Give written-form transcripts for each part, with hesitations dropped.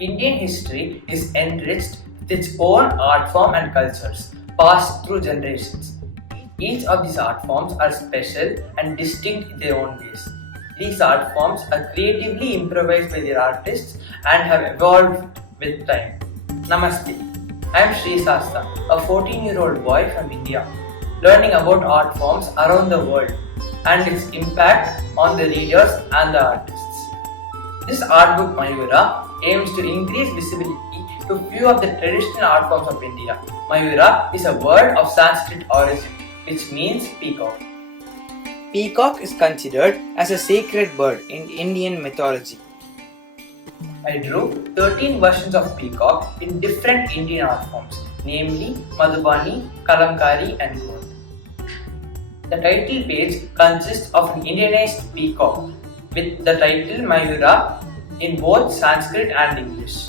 Indian history is enriched with its own art form and cultures passed through generations. Each of these art forms are special and distinct in their own ways. These art forms are creatively improvised by their artists and have evolved with time. Namaste. I am Sree Sastha, a 14-year-old boy from India, learning about art forms around the world and its impact on the readers and the artists. This art book Mayura aims to increase visibility to few of the traditional art forms of India. Mayura is a word of Sanskrit origin, which means peacock. Peacock is considered as a sacred bird in Indian mythology. I drew 13 versions of peacock in different Indian art forms, namely madhubani, kalamkari and gold. The title page consists of an Indianized peacock with the title Mayura in both Sanskrit and English.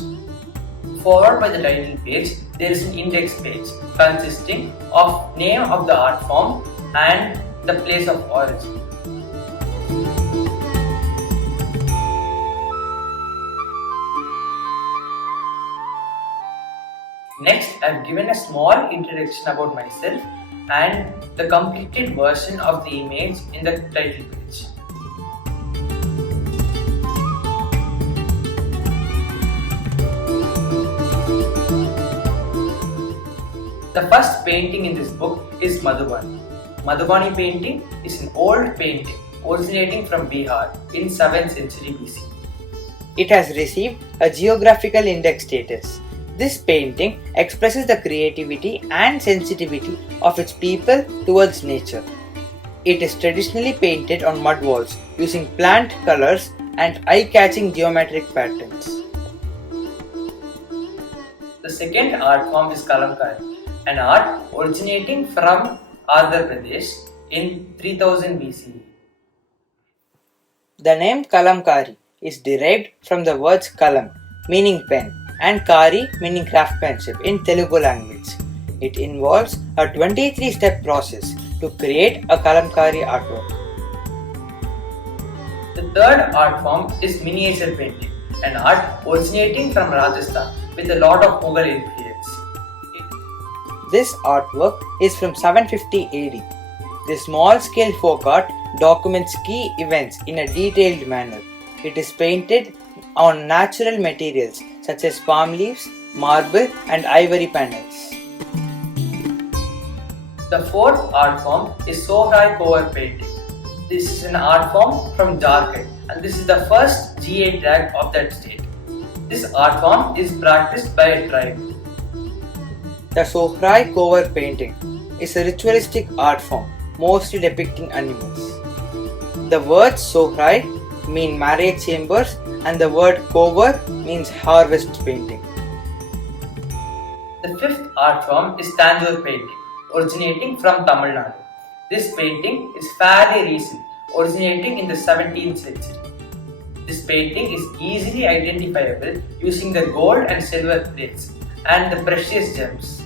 Followed by the title page, there is an index page consisting of name of the art form and the place of origin. Next, I have given a small introduction about myself and the completed version of the image in the title page. The first painting in this book is Madhubani. Madhubani painting is an old painting originating from Bihar in 7th century BC. It has received a geographical index status. This painting expresses the creativity and sensitivity of its people towards nature. It is traditionally painted on mud walls using plant colors and eye-catching geometric patterns. The second art form is kalamkari, an art originating from Andhra Pradesh in 3000 BCE. The name kalamkari is derived from the words kalam, meaning pen, and kari, meaning craftsmanship in Telugu language. It involves a 23-step process to create a kalamkari artwork. The third art form is miniature painting, an art originating from Rajasthan with a lot of Mughal influence. This artwork is from 750 AD. The small-scale folk art documents key events in a detailed manner. It is painted on natural materials such as palm leaves, marble and ivory panels. The fourth art form is Sohrai cover painting. This is an art form from Jharkhand and this is the first GA tag of that state. This art form is practiced by a tribe. The Sohrai cover painting is a ritualistic art form mostly depicting animals. The words Sohrai mean marriage chambers and the word cover means harvest painting. The fifth art form is Tanjore painting, originating from Tamil Nadu. This painting is fairly recent, originating in the 17th century. This painting is easily identifiable using the gold and silver plates and the precious gems.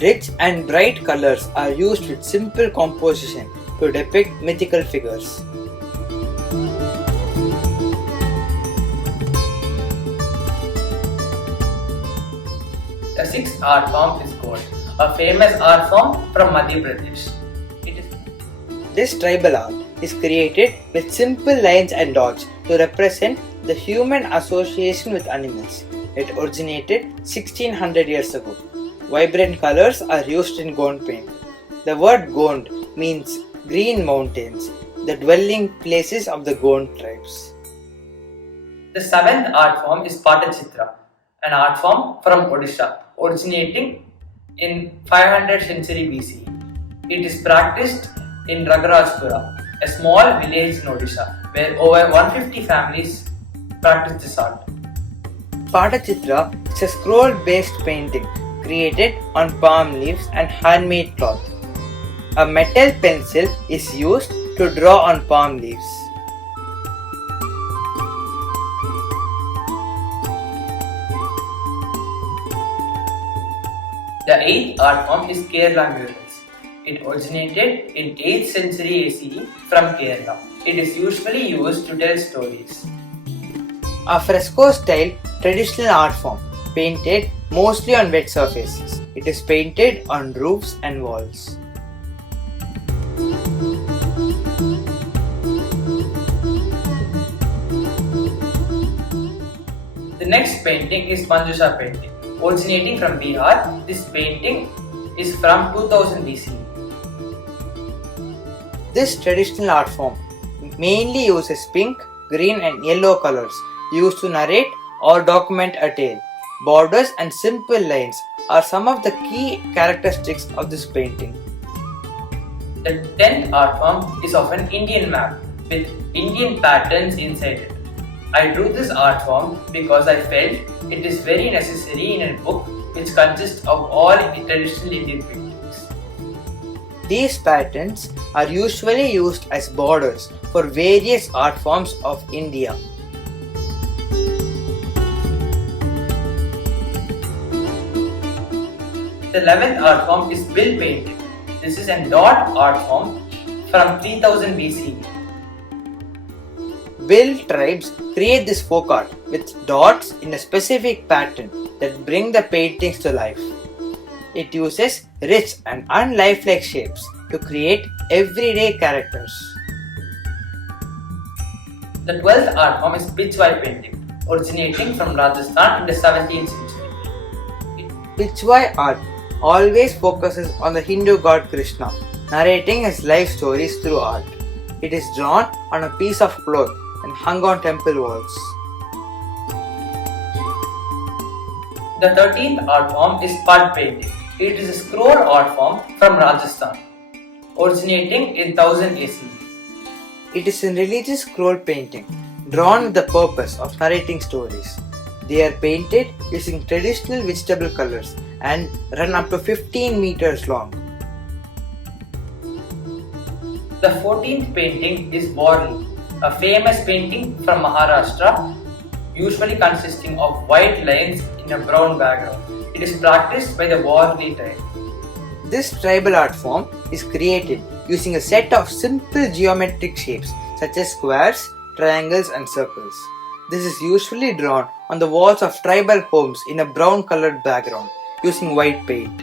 Rich and bright colors are used with simple composition to depict mythical figures. The sixth art form is gold, a famous art form from Madhya Pradesh. This tribal art is created with simple lines and dots to represent the human association with animals. It originated 1600 years ago. Vibrant colors are used in Gond paint. The word Gond means green mountains, the dwelling places of the Gond tribes. The seventh art form is Patachitra, an art form from Odisha, originating in 500 century BC. It is practiced in Ragarajpura, a small village in Odisha, where over 150 families practice this art. Patachitra is a scroll-based painting created on palm leaves and handmade cloth. A metal pencil is used to draw on palm leaves. The eighth art form is Kerala murals. It originated in 8th century ACE from Kerala. It is usually used to tell stories. A fresco style traditional art form, painted mostly on wet surfaces. It is painted on roofs and walls. The next painting is Manjusha painting. Originating from Bihar, this painting is from 2000 BC. This traditional art form mainly uses pink, green and yellow colors used to narrate or document a tale. Borders and simple lines are some of the key characteristics of this painting. The 10th art form is of an Indian map with Indian patterns inside it. I drew this art form because I felt it is very necessary in a book which consists of all traditional Indian paintings. These patterns are usually used as borders for various art forms of India. The 11th art form is bill painting. This is a dot art form from 3000 BC. Bill tribes create this folk art with dots in a specific pattern that bring the paintings to life. It uses rich and unlifelike shapes to create everyday characters. The 12th art form is Pichwai painting, originating from Rajasthan in the 17th century. Pichwai art always focuses on the Hindu god Krishna, narrating his life stories through art. It is drawn on a piece of cloth and hung on temple walls. The 13th art form is Pad painting. It is a scroll art form from Rajasthan, originating in 1000 AC. It is a religious scroll painting drawn with the purpose of narrating stories. They are painted using traditional vegetable colors and run up to 15 meters long. The 14th painting is Borli, a famous painting from Maharashtra, usually consisting of white lines in a brown background. It is practiced by the Borli tribe. This tribal art form is created using a set of simple geometric shapes such as squares, triangles and circles. This is usually drawn on the walls of tribal homes in a brown colored background using white paint.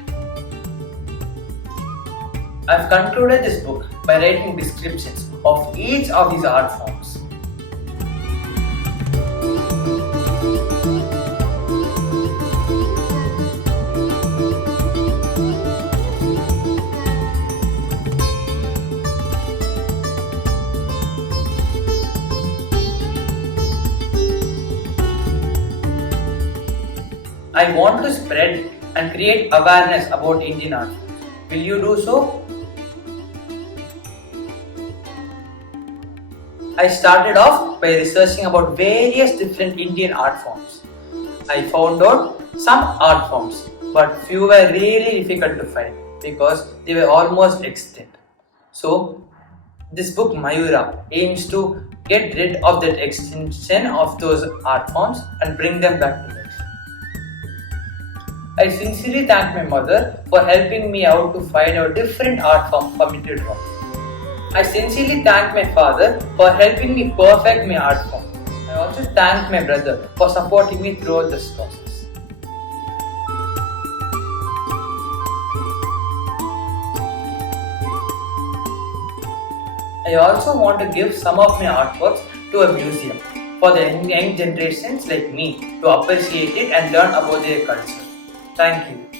I have concluded this book by writing descriptions of each of these art forms. I want to spread and create awareness about Indian art. Will you do so? I started off by researching about various different Indian art forms. I found out some art forms, but few were really difficult to find because they were almost extinct. So, this book Mayura aims to get rid of that extinction of those art forms and bring them back to life. I sincerely thank my mother for helping me out to find a different art form for me to draw. I sincerely thank my father for helping me perfect my art form. I also thank my brother for supporting me throughout this process. I also want to give some of my artworks to a museum for the young generations like me to appreciate it and learn about their culture. Thank you.